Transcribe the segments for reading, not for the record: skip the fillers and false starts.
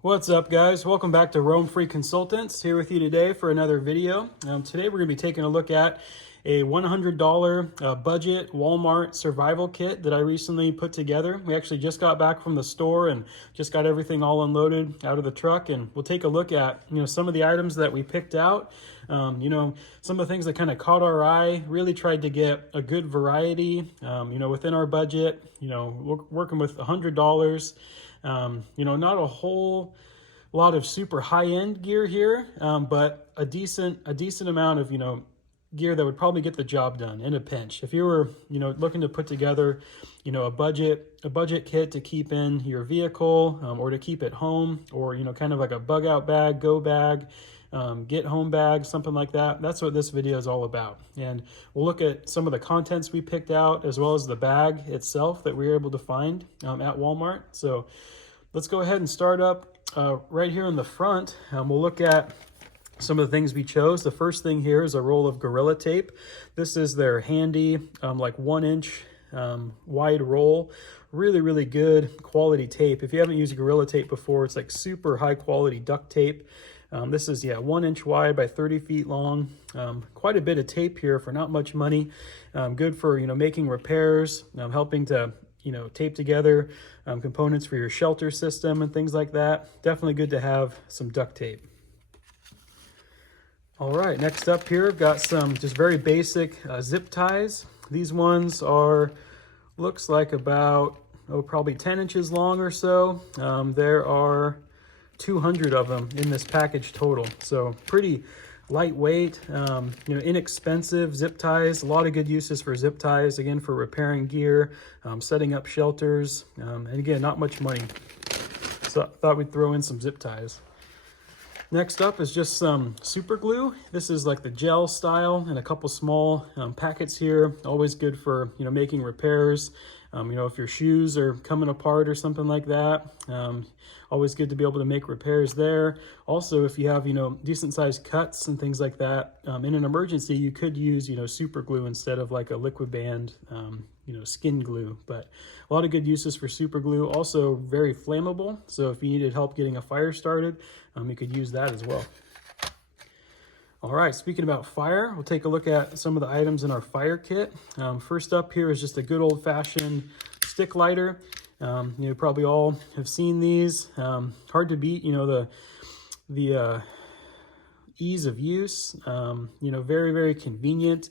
What's up, guys? Welcome back to Roam Free Consultants. Here with you today for another video. Today we're going to be taking a look at a $100 budget Walmart survival kit that I recently put together. We actually just got back from the store and just got everything all unloaded out of the truck, and we'll take a look at some of the items that we picked out. Some of the things that kind of caught our eye. Really tried to get a good variety within our budget. Working with $100. Not a whole lot of super high-end gear here, but a decent amount of gear that would probably get the job done in a pinch. If you were looking to put together a budget kit to keep in your vehicle, or to keep at home, or kind of like a bug out bag, go bag, get home bag, something like that. That's what this video is all about. And we'll look at some of the contents we picked out, as well as the bag itself that we were able to find at Walmart. So let's go ahead and start up right here in the front. We'll look at some of the things we chose. The first thing here is a roll of Gorilla Tape. This is their handy, like 1-inch wide roll. Really good quality tape. If you haven't used Gorilla Tape before, it's like super high quality duct tape. This is 1 inch wide by 30 feet long. Quite a bit of tape here for not much money. Good for making repairs, helping to tape together components for your shelter system and things like that. Definitely good to have some duct tape. All right, next up here, I've got some just very basic zip ties. These ones are, looks like about, probably 10 inches long or so. There are 200 of them in this package total. So pretty lightweight, inexpensive zip ties. A lot of good uses for zip ties, again, for repairing gear, setting up shelters, and again, not much money. So I thought we'd throw in some zip ties. Next up is just some super glue. This is like the gel style and a couple small packets here. Always good for making repairs. If your shoes are coming apart or something like that, always good to be able to make repairs there. Also, if you have decent sized cuts and things like that, in an emergency, you could use super glue instead of like a liquid band skin glue. But a lot of good uses for super glue. Also very flammable, so if you needed help getting a fire started, you could use that as well. All right, speaking about fire, we'll take a look at some of the items in our fire kit. First up here is just a good old-fashioned stick lighter. You probably all have seen these. Hard to beat, the ease of use. Very convenient.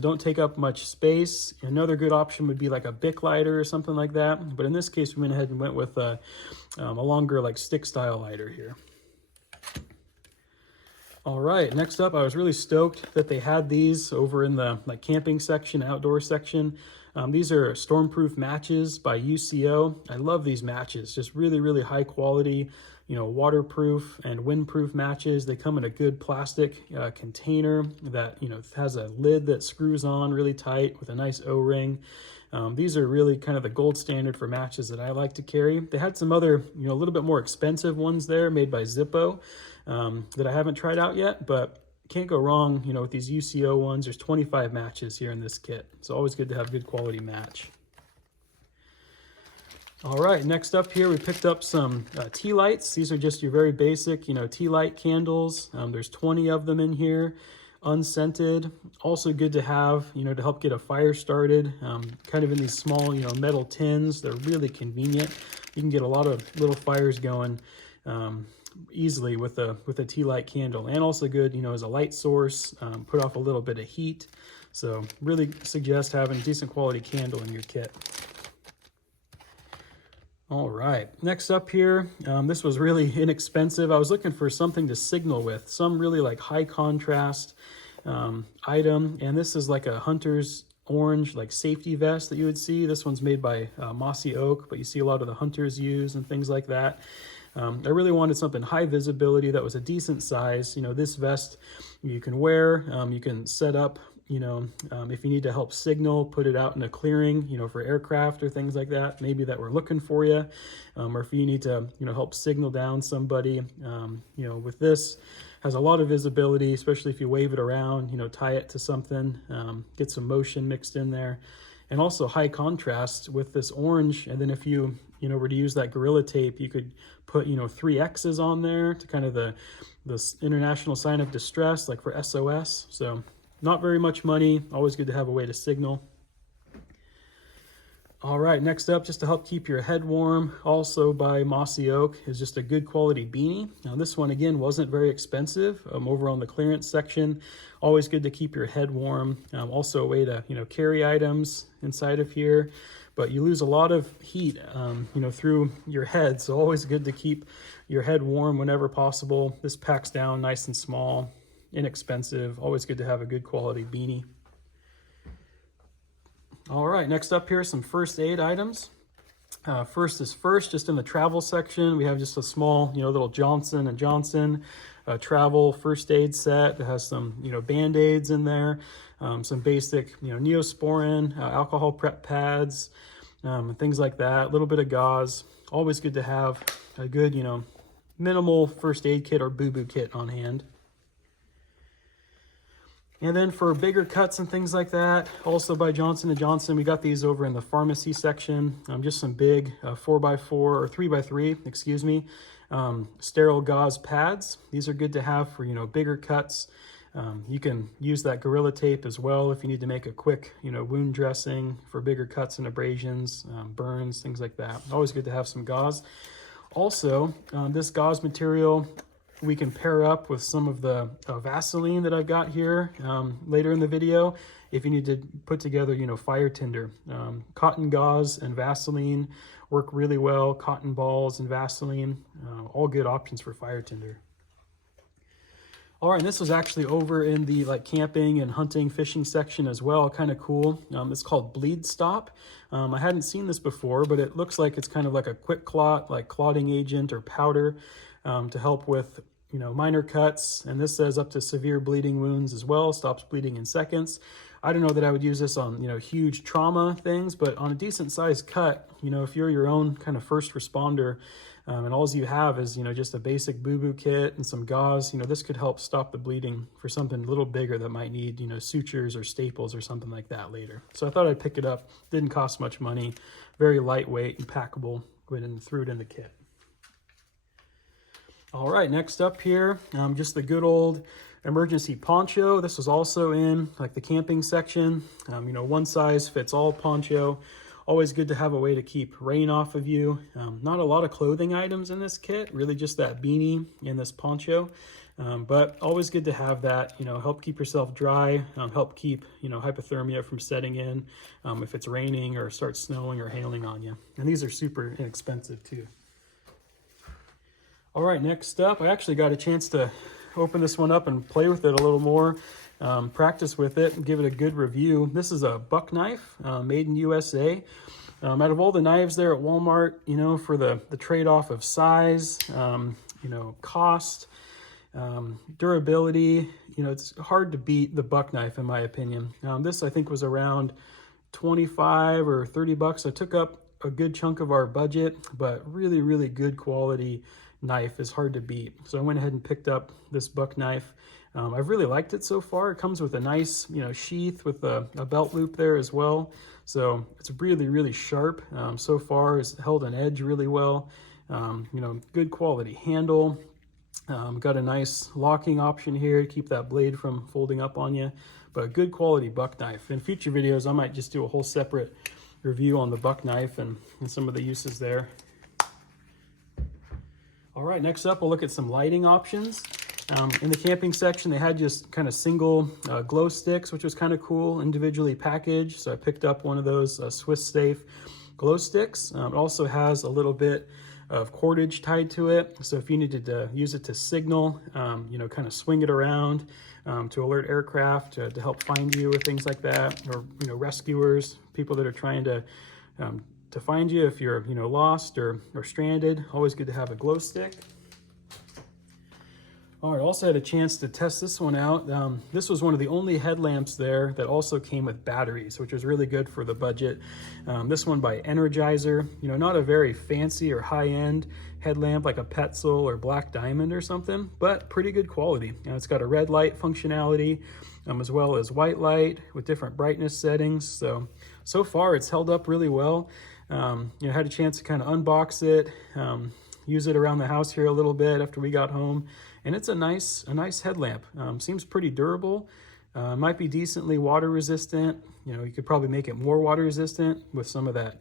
Don't take up much space. Another good option would be like a Bic lighter or something like that. But in this case, we went ahead and went with a longer like stick style lighter here. All right, next up, I was really stoked that they had these over in the camping section, outdoor section. These are stormproof matches by UCO. I love these matches, just really high quality, waterproof and windproof matches. They come in a good plastic container that, has a lid that screws on really tight with a nice O-ring. These are really kind of the gold standard for matches that I like to carry. They had some other, a little bit more expensive ones there made by Zippo that I haven't tried out yet, but can't go wrong, with these UCO ones. There's 25 matches here in this kit. It's always good to have good quality match. All right, next up here, we picked up some tea lights. These are just your very basic, tea light candles. There's 20 of them in here, unscented. Also good to have, to help get a fire started, kind of in these small, metal tins. They're really convenient. You can get a lot of little fires going easily with a tea light candle, and also good, as a light source, put off a little bit of heat. So really suggest having a decent quality candle in your kit. All right, next up here, this was really inexpensive. I was looking for something to signal with, some really like high contrast item, and this is like a hunter's orange like safety vest that you would see. This one's made by Mossy Oak, but you see a lot of the hunters use and things like that. I really wanted something high visibility that was a decent size. This vest you can wear, you can set up, if you need to help signal, put it out in a clearing, for aircraft or things like that, maybe that were looking for you, or if you need to, help signal down somebody, with this, has a lot of visibility, especially if you wave it around, tie it to something, get some motion mixed in there. And also high contrast with this orange. And then if you were to use that Gorilla Tape, you could put, 3 X's on there to kind of the international sign of distress, like for SOS. So not very much money, always good to have a way to signal. All right, next up, just to help keep your head warm, also by Mossy Oak, is just a good quality beanie. Now this one, again, wasn't very expensive, over on the clearance section. Always good to keep your head warm. Also a way to, carry items inside of here, but you lose a lot of heat, through your head. So always good to keep your head warm whenever possible. This packs down nice and small, inexpensive. Always good to have a good quality beanie. All right, next up here, some first aid items. First, just in the travel section, we have just a small, little Johnson & Johnson travel first aid set that has some, Band-Aids in there, some basic, Neosporin, alcohol prep pads, things like that, a little bit of gauze. Always good to have a good, minimal first aid kit or boo-boo kit on hand. And then for bigger cuts and things like that, also by Johnson & Johnson, we got these over in the pharmacy section. Just some big 4x4 or 3x3, excuse me, sterile gauze pads. These are good to have for, bigger cuts. You can use that Gorilla Tape as well if you need to make a quick, wound dressing for bigger cuts and abrasions, burns, things like that. Always good to have some gauze. Also, this gauze material we can pair up with some of the Vaseline that I've got here later in the video if you need to put together, fire tinder. Cotton gauze and Vaseline work really well. Cotton balls and Vaseline, all good options for fire tinder. All right, and this was actually over in the camping and hunting, fishing section as well. Kind of cool. It's called Bleed Stop. I hadn't seen this before, but it looks like it's kind of like a quick clot, like clotting agent or powder to help with, minor cuts. And this says up to severe bleeding wounds as well, stops bleeding in seconds. I don't know that I would use this on, huge trauma things, but on a decent sized cut, if you're your own kind of first responder, and all you have is, just a basic boo-boo kit and some gauze, this could help stop the bleeding for something a little bigger that might need, sutures or staples or something like that later. So I thought I'd pick it up. Didn't cost much money, very lightweight and packable. Go ahead and threw it in the kit. All right, next up here, just the good old emergency poncho. This was also in the camping section, one size fits all poncho. Always good to have a way to keep rain off of you. Not a lot of clothing items in this kit, really just that beanie and this poncho. But always good to have that, help keep yourself dry, help keep, hypothermia from setting in if it's raining or starts snowing or hailing on you. And these are super inexpensive too. All right, next up, I actually got a chance to open this one up and play with it a little more, practice with it and give it a good review. This is a buck knife, made in USA. Out of all the knives there at Walmart, for the trade-off of size, cost, durability, it's hard to beat the buck knife in my opinion. This I think was around 25 or 30 bucks. I took up a good chunk of our budget, but really, really good quality knife is hard to beat. So I went ahead and picked up this buck knife. I've really liked it so far. It comes with a nice, sheath with a belt loop there as well. So it's really, really sharp. So far it's held an edge really well. Good quality handle. Got a nice locking option here to keep that blade from folding up on you, but a good quality buck knife. In future videos, I might just do a whole separate review on the buck knife and some of the uses there. All right, next up, we'll look at some lighting options. In the camping section, they had just kind of single glow sticks, which was kind of cool, individually packaged. So I picked up one of those Swiss Safe glow sticks. It also has a little bit of cordage tied to it. So if you needed to use it to signal, kind of swing it around to alert aircraft to help find you or things like that, or, rescuers, people that are trying to find you if you're, lost or stranded. Always good to have a glow stick. All right, also had a chance to test this one out. This was one of the only headlamps there that also came with batteries, which was really good for the budget. This one by Energizer, not a very fancy or high-end headlamp like a Petzl or Black Diamond or something, but pretty good quality. It's got a red light functionality, as well as white light with different brightness settings. So far it's held up really well. Had a chance to kind of unbox it, use it around the house here a little bit after we got home, and it's a nice headlamp. Seems pretty durable. Might be decently water resistant. You could probably make it more water resistant with some of that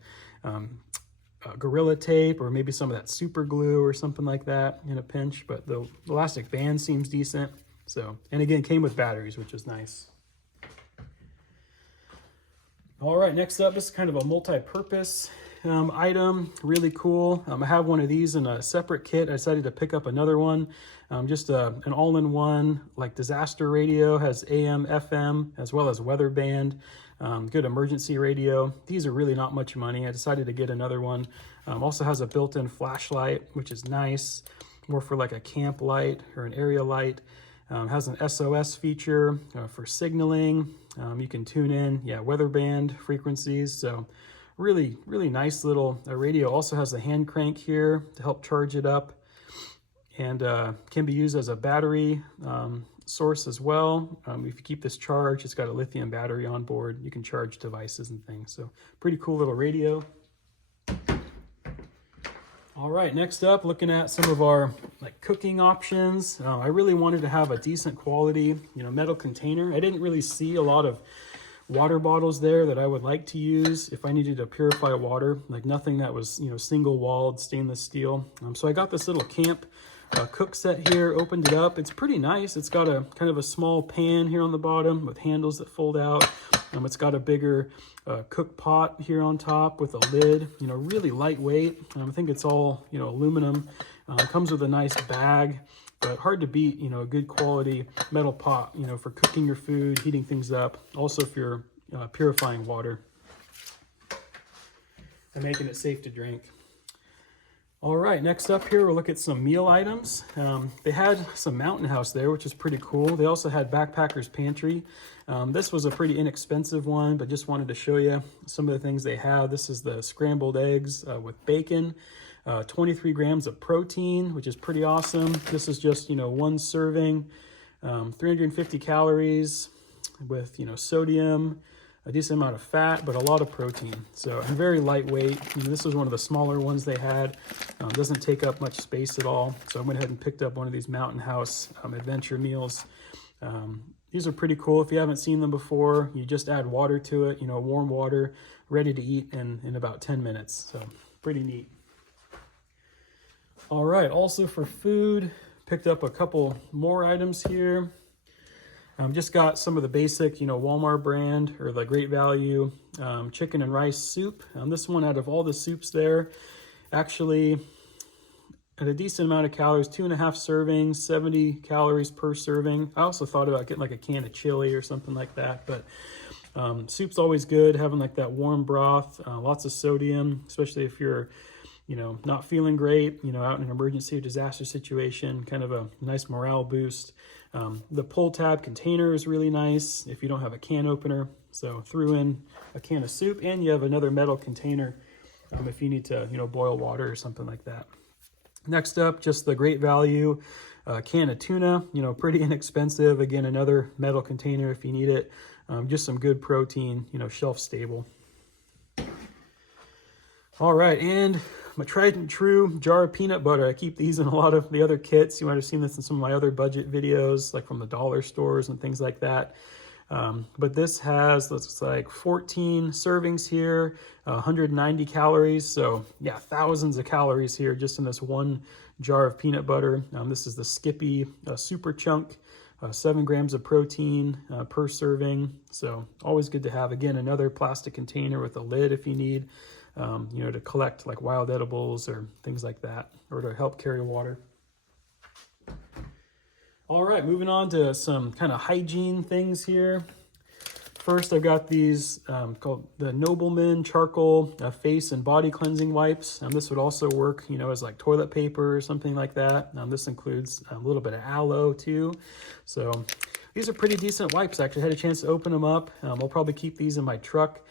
Gorilla Tape, or maybe some of that super glue or something like that in a pinch, but the elastic band seems decent. So, and again, came with batteries, which is nice. All right, next up, this is kind of a multi-purpose item, really cool. I have one of these in a separate kit. I decided to pick up another one, just an all-in-one like disaster radio, has AM, FM, as well as weather band, good emergency radio. These are really not much money. I decided to get another one. Also has a built-in flashlight, which is nice, more for like a camp light or an area light. Has an SOS feature for signaling. You can tune in, weather band frequencies. So really nice little radio. Also has a hand crank here to help charge it up, and can be used as a battery source as well. If you keep this charged, it's got a lithium battery on board. You can charge devices and things. So pretty cool little radio. All right, next up, looking at some of our cooking options. I really wanted to have a decent quality, metal container. I didn't really see a lot of water bottles there that I would like to use if I needed to purify water, nothing that was, single walled stainless steel. So I got this little camp cook set here, opened it up. It's pretty nice. It's got a kind of a small pan here on the bottom with handles that fold out. It's got a bigger cook pot here on top with a lid, really lightweight. I think it's all, aluminum. It comes with a nice bag, but hard to beat, a good quality metal pot, for cooking your food, heating things up. Also if you're purifying water and making it safe to drink. All right, next up here, we'll look at some meal items. They had some Mountain House there, which is pretty cool. They also had Backpacker's Pantry. This was a pretty inexpensive one, but just wanted to show you some of the things they have. This is the scrambled eggs with bacon, 23 grams of protein, which is pretty awesome. This is just, one serving, 350 calories with, sodium, a decent amount of fat, but a lot of protein. So, and very lightweight. This was one of the smaller ones they had. Doesn't take up much space at all. So I went ahead and picked up one of these Mountain House adventure meals. These are pretty cool. If you haven't seen them before, you just add water to it, warm water, ready to eat in about 10 minutes. So pretty neat. All right, also for food, picked up a couple more items here. Just got some of the basic, Walmart brand or the Great Value chicken and rice soup. This one, out of all the soups there, actually had a decent amount of calories, 2.5 servings, 70 calories per serving. I also thought about getting a can of chili or something like that, but soup's always good, having that warm broth, lots of sodium, especially if you're, not feeling great, out in an emergency or disaster situation, kind of a nice morale boost. The pull tab container is really nice if you don't have a can opener. So threw in a can of soup, and you have another metal container if you need to, boil water or something like that. Next up, just the Great Value can of tuna, pretty inexpensive. Again, another metal container if you need it. Just some good protein, shelf stable. All right, and my tried and true jar of peanut butter. I keep these in a lot of the other kits. You might have seen this in some of my other budget videos, like from the dollar stores and things like that. But this has, looks like 14 servings here, 190 calories. So yeah, thousands of calories here just in this one jar of peanut butter. This is the Skippy Super Chunk, 7 grams of protein per serving. So always good to have. Again, another plastic container with a lid if you need, to collect like wild edibles or things like that, or to help carry water. All right, moving on to some kind of hygiene things here. First, I've got these called the Nobleman Charcoal Face and Body Cleansing Wipes. This would also work, as like toilet paper or something like that. This includes a little bit of aloe too. So these are pretty decent wipes. I actually had a chance to open them up. I'll probably keep these in my truck.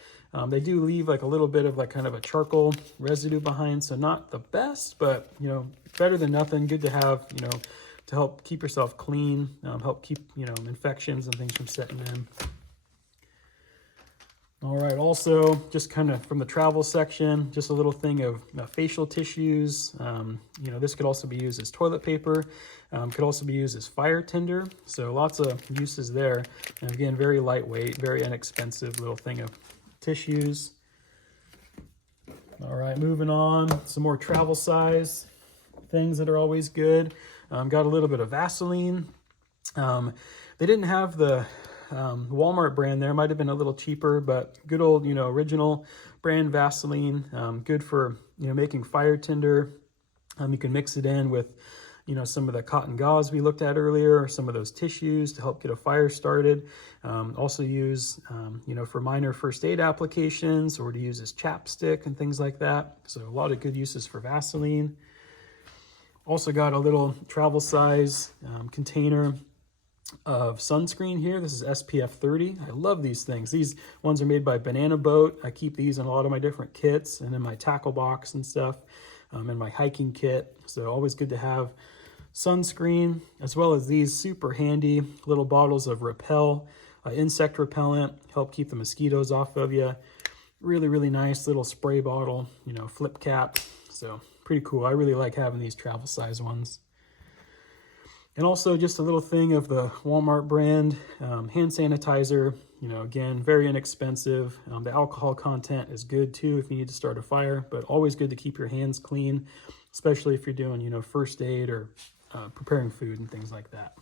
They do leave like a little bit of like kind of a charcoal residue behind. So not the best, but, better than nothing. Good to have, to help keep yourself clean, help keep, infections and things from setting in. All right, also just kind of from the travel section, just a little thing of facial tissues. You know, this could also be used as toilet paper, could also be used as fire tinder. So lots of uses there. And again, very lightweight, very inexpensive little thing of tissues. All right, moving on, some more travel size things that are always good. Got a little bit of Vaseline. They didn't have the Walmart brand there. Might have been a little cheaper, but good old, you know, original brand Vaseline. Good for, you know, making fire tinder. You can mix it in with, you know, some of the cotton gauze we looked at earlier, or some of those tissues to help get a fire started. Also use, you know, for minor first aid applications, or to use as chapstick and things like that. So a lot of good uses for Vaseline. Also got a little travel size container of sunscreen here. This is SPF 30. I love these things. These ones are made by Banana Boat. I keep these in a lot of my different kits and in my tackle box and stuff, in my hiking kit. So always good to have sunscreen, as well as these super handy little bottles of Repel, insect repellent, help keep the mosquitoes off of you. Really, really nice little spray bottle, you know, flip cap. So pretty cool. I really like having these travel size ones. And also just a little thing of the Walmart brand hand sanitizer. You know, again, very inexpensive. The alcohol content is good too if you need to start a fire, but always good to keep your hands clean, especially if you're doing, you know, first aid or preparing food and things like that.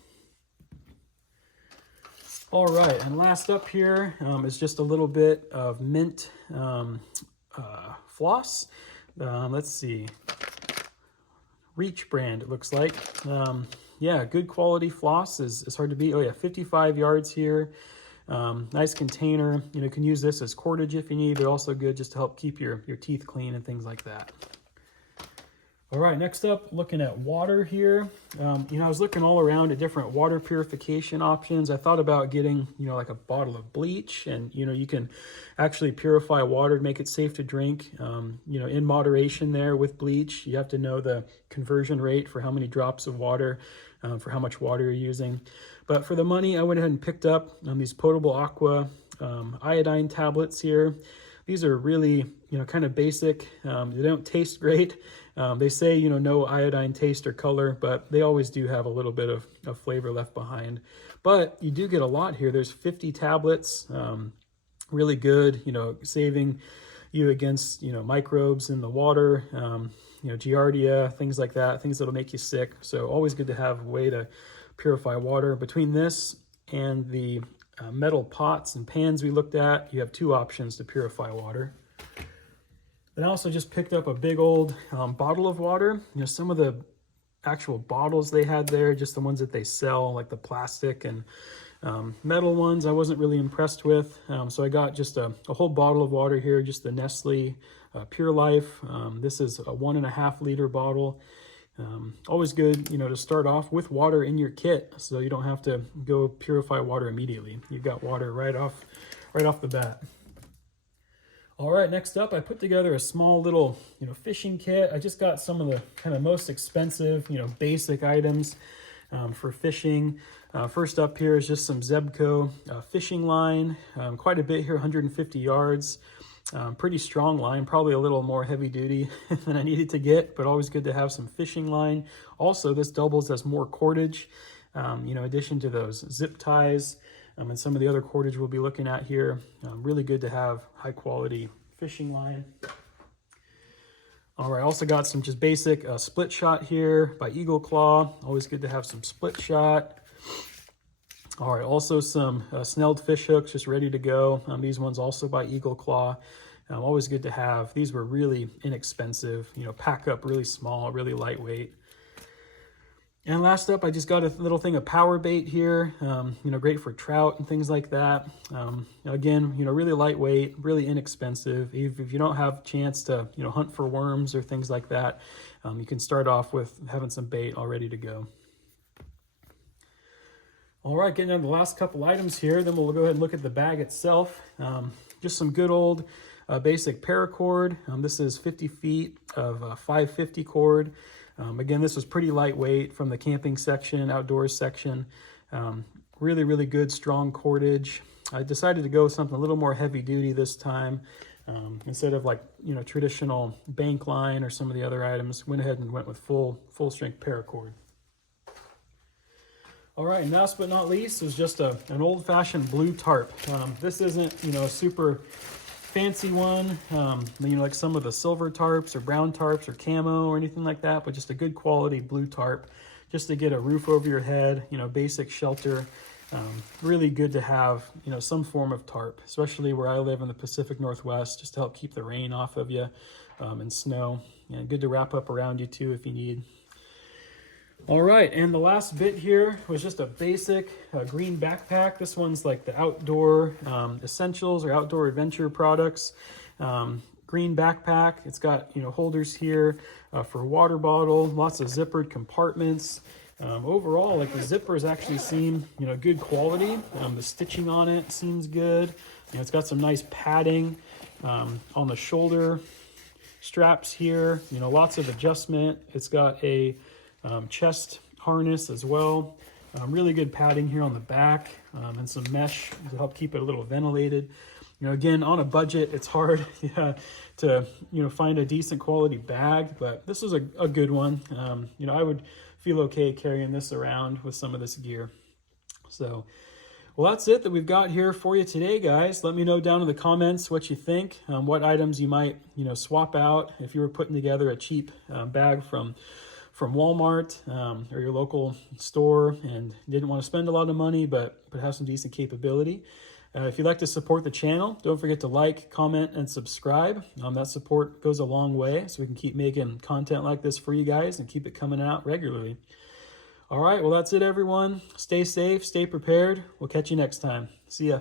All right, and last up here is just a little bit of mint floss. Let's see, Reach brand, it looks like. Yeah, good quality floss is hard to beat. Oh yeah, 55 yards here. Nice container. You know, you can use this as cordage if you need, but also good just to help keep your teeth clean and things like that. All right, next up, looking at water here. You know, I was looking all around at different water purification options. I thought about getting, you know, like a bottle of bleach, and, you know, you can actually purify water to make it safe to drink, you know, in moderation there with bleach. You have to know the conversion rate for how many drops of water, for how much water you're using. But for the money, I went ahead and picked up these potable aqua iodine tablets here. These are really, you know, kind of basic. They don't taste great. They say, you know, no iodine taste or color, but they always do have a little bit of flavor left behind. But you do get a lot here. There's 50 tablets, really good, you know, saving you against, you know, microbes in the water, you know, giardia, things like that, things that'll make you sick. So always good to have a way to purify water. Between this and the metal pots and pans we looked at, you have two options to purify water. Then I also just picked up a big old bottle of water. You know, some of the actual bottles they had there, just the ones that they sell, like the plastic and metal ones, I wasn't really impressed with. So I got just a whole bottle of water here, just the Nestle Pure Life. This is a 1.5 liter bottle. Always good, you know, to start off with water in your kit, so you don't have to go purify water immediately. You've got water right off the bat. All right, next up, I put together a small little, you know, fishing kit. I just got some of the kind of most expensive, you know, basic items for fishing. First up here is just some Zebco fishing line. Quite a bit here, 150 yards. Pretty strong line, probably a little more heavy duty than I needed to get, but always good to have some fishing line. Also, this doubles as more cordage, you know, in addition to those zip ties. And some of the other cordage we'll be looking at here. Really good to have high quality fishing line. All right, also got some just basic split shot here by Eagle Claw. Always good to have some split shot. All right, also some snelled fish hooks just ready to go. These ones also by Eagle Claw. Always good to have. These were really inexpensive, you know, pack up really small, really lightweight. And last up, I just got a little thing of power bait here, you know, great for trout and things like that. Again, you know, really lightweight, really inexpensive. If you don't have a chance to, you know, hunt for worms or things like that, you can start off with having some bait all ready to go. All right, getting into the last couple items here, then we'll go ahead and look at the bag itself. Just some good old basic paracord. This is 50 feet of 550 cord. Again, this was pretty lightweight from the camping section, outdoors section. Really, really good, strong cordage. I decided to go with something a little more heavy duty this time. Instead of like, traditional bank line or some of the other items, went ahead and went with full strength paracord. All right, and last but not least was just an old-fashioned blue tarp. This isn't, a super fancy one, like some of the silver tarps or brown tarps or camo or anything like that, but just a good quality blue tarp just to get a roof over your head, basic shelter. Really good to have, some form of tarp, especially where I live in the Pacific Northwest, just to help keep the rain off of you and snow. And good to wrap up around you too if you need. All right, and the last bit here was just a basic green backpack. This one's like the outdoor essentials or outdoor adventure products. Green backpack. It's got holders here for a water bottle, lots of zippered compartments. Overall, like the zippers actually seem good quality. The stitching on it seems good. It's got some nice padding on the shoulder straps here. Lots of adjustment. It's got a chest harness as well. Really good padding here on the back and some mesh to help keep it a little ventilated. Again, on a budget, it's hard to find a decent quality bag, but this is a good one. I would feel okay carrying this around with some of this gear. So, well, that's it that we've got here for you today, guys. Let me know down in the comments what you think, what items you might swap out if you were putting together a cheap bag from Walmart or your local store and didn't want to spend a lot of money but have some decent capability. If you'd like to support the channel, don't forget to like, comment, and subscribe. That support goes a long way so we can keep making content like this for you guys and keep it coming out regularly. All right, well, that's it, everyone. Stay safe, stay prepared. We'll catch you next time. See ya.